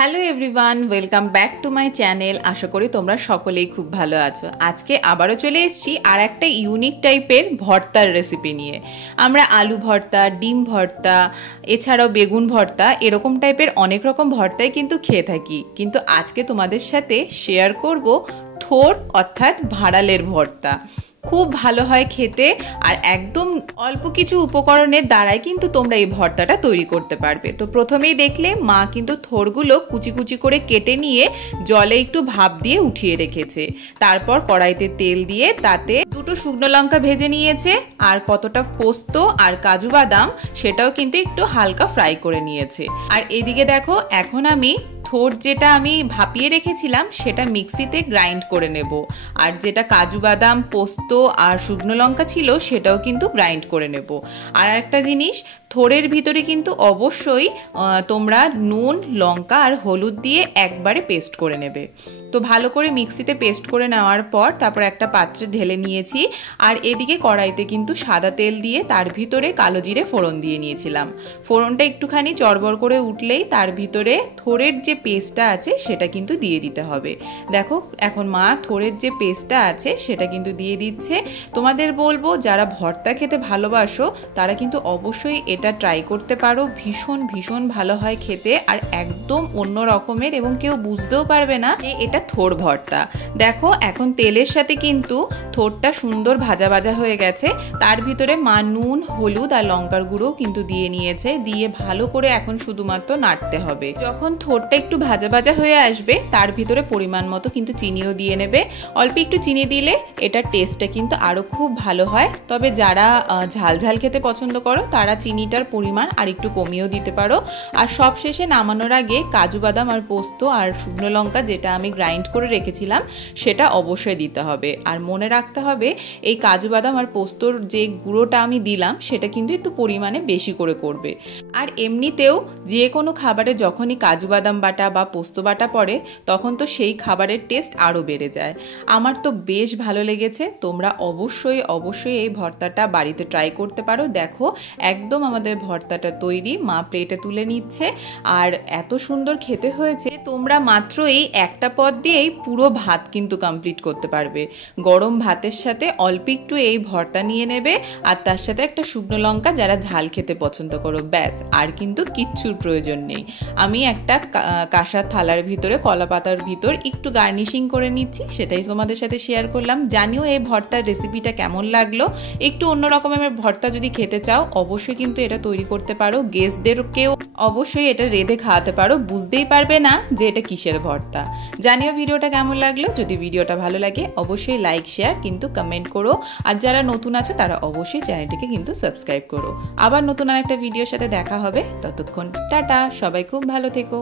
Hello everyone, welcome back to my channel. আশা করি তোমরা সকলেই খুব ভালো আছো। আজকে আবারও চলে এসেছি আর একটা ইউনিক টাইপের ভর্তার রেসিপি নিয়ে। আমরা আলু ভর্তা, ডিম ভর্তা, এছাড়াও বেগুন ভর্তা, এরকম টাইপের অনেক রকম ভর্তাই কিন্তু খেয়ে থাকি, কিন্তু আজকে তোমাদের সাথে শেয়ার করব থোড় অর্থাৎ ভাঁড়ালের ভর্তা। খুব ভালো হয় খেতে, আর একদম অল্প কিছু উপকরণের দ্বারাই কিন্তু তোমরা এই ভর্তাটা তৈরি করতে পারবে। তো প্রথমেই দেখলে মা কিন্তু থোড়গুলো কুচি কুচি করে কেটে নিয়ে জলে একটু ভাপ দিয়ে উঠিয়ে রেখেছে। তারপর কড়াইতে তেল দিয়ে তাতে দুটো শুকনো লঙ্কা ভেজে নিয়েছে, আর কতটা পোস্ত আর কাজু বাদাম সেটাও কিন্তু একটু হালকা ফ্রাই করে নিয়েছে। আর এদিকে দেখো, এখন আমি থোড় যেটা আমি ভাপিয়ে রেখেছিলাম সেটা মিক্সিতে গ্রাইন্ড করে নেব, আর যেটা কাজু বাদাম, পোস্ত আর শুকনো লঙ্কা ছিল সেটাও কিন্তু গ্রাইন্ড করে নেব। আর একটা জিনিস, থোড়ের ভিতরে কিন্তু অবশ্যই তোমরা নুন, লঙ্কা আর হলুদ দিয়ে একবারে পেস্ট করে নেবে। তো ভালো করে মিক্সিতে পেস্ট করে নেওয়ার পর তারপর একটা পাত্রে ঢেলে নিয়েছি, আর এদিকে কড়াইতে কিন্তু সাদা তেল দিয়ে তার ভিতরে কালো জিরে ফোড়ন দিয়ে নিয়েছিলাম। ফোড়নটা একটুখানি চড়বড় করে উঠলেই তার ভিতরে থোড়ের যে পেস্টটা আছে সেটা কিন্তু দিয়ে দিতে হবে। দেখো, এখন মা থোড়ের যে পেস্টটা আছে সেটা কিন্তু দিয়ে দিচ্ছে। তোমাদের বলবো, যারা ভর্তা খেতে ভালোবাসো তারা কিন্তু অবশ্যই এটা ট্রাই করতে পারো। ভীষণ ভীষণ ভালো হয় খেতে, আর একদম অন্য রকমের, এবং কেউ বুঝতেও পারবে না যে এটা থোড় ভর্তা। দেখো, এখন তেলের সাথে কিন্তু থোড়টা সুন্দর ভাজা ভাজা হয়ে গেছে। তার ভিতরে মা নুন, হলুদ আর লঙ্কার গুঁড়ো কিন্তু দিয়ে নিয়েছে। দিয়ে ভালো করে এখন শুধুমাত্র নাড়তে হবে। যখন থোড়টা একটু ভাজা ভাজা হয়ে আসবে তার ভিতরে পরিমাণ মতো কিন্তু চিনিও দিয়ে নেবে। অল্প একটু চিনি দিলে এটার টেস্টটা কিন্তু আরও খুব ভালো হয়। তবে যারা ঝাল ঝাল খেতে পছন্দ করো তারা চিনিটার পরিমাণ আর একটু কমিয়েও দিতে পারো। আর সবশেষে নামানোর আগে কাজু বাদাম আর পোস্ত আর শুকনো লঙ্কা যেটা আমি গ্রাইন্ড করে রেখেছিলাম সেটা অবশ্যই দিতে হবে। আর মনে রাখতে হবে, এই কাজু বাদাম আর পোস্তর যে গুঁড়োটা আমি দিলাম সেটা কিন্তু একটু পরিমাণে বেশি করে করবে। আর এমনিতেও যে কোনো খাবারে যখনই কাজু বাদাম বাটা বা পোস্ত বাটা পড়ে তখন তো সেই খাবারের টেস্ট আরও বেড়ে যায়। আমার তো বেশ ভালো লেগেছে। তোমরা অবশ্যই অবশ্যই এই ভর্তাটা বাড়িতে ট্রাই করতে পারো। দেখো, একদম আমাদের ভর্তাটা তৈরি, মা প্লেটে তুলে নিচ্ছে। আর এত সুন্দর খেতে হয়েছে, তোমরা মাত্র এই একটা পদ দিয়েই পুরো ভাত কিন্তু কমপ্লিট করতে পারবে। গরম ভাতের সাথে অল্প একটু এই ভর্তা নিয়ে নেবে, আর তার সাথে একটা শুকনো লঙ্কা যারা ঝাল খেতে পছন্দ করো, ব্যাস, আর কিন্তু কিচ্ছুর প্রয়োজন নেই। আমি একটা কাঁসার থালার ভিতরে কলা পাতার ভিতর একটু গার্নিশিং করে নিচ্ছি, সেটাই তোমাদের সাথে শেয়ার করলাম। জানিও এই ভর্তার রেসিপিটা কেমন লাগলো। একটু অন্য রকমের ভর্তা যদি খেতে চাও অবশ্যই কিন্তু এটা তৈরি করতে পারো। গেস্টদেরকেও অবশ্যই এটা রেঁধে খাওয়াতে পারো, বুঝতেই পারবে না যে এটা কিসের ভর্তা। জানিও ভিডিওটা কেমন লাগলো। যদি ভিডিওটা ভালো লাগে অবশ্যই লাইক, শেয়ার কিন্তু কমেন্ট করো। আর যারা নতুন আছো তারা অবশ্যই চ্যানেলটিকে কিন্তু সাবস্ক্রাইব করো। আবার নতুন আরেকটা ভিডিওর সাথে দেখা হবে। ততক্ষণ টাটা, সবাই খুব ভালো থেকো।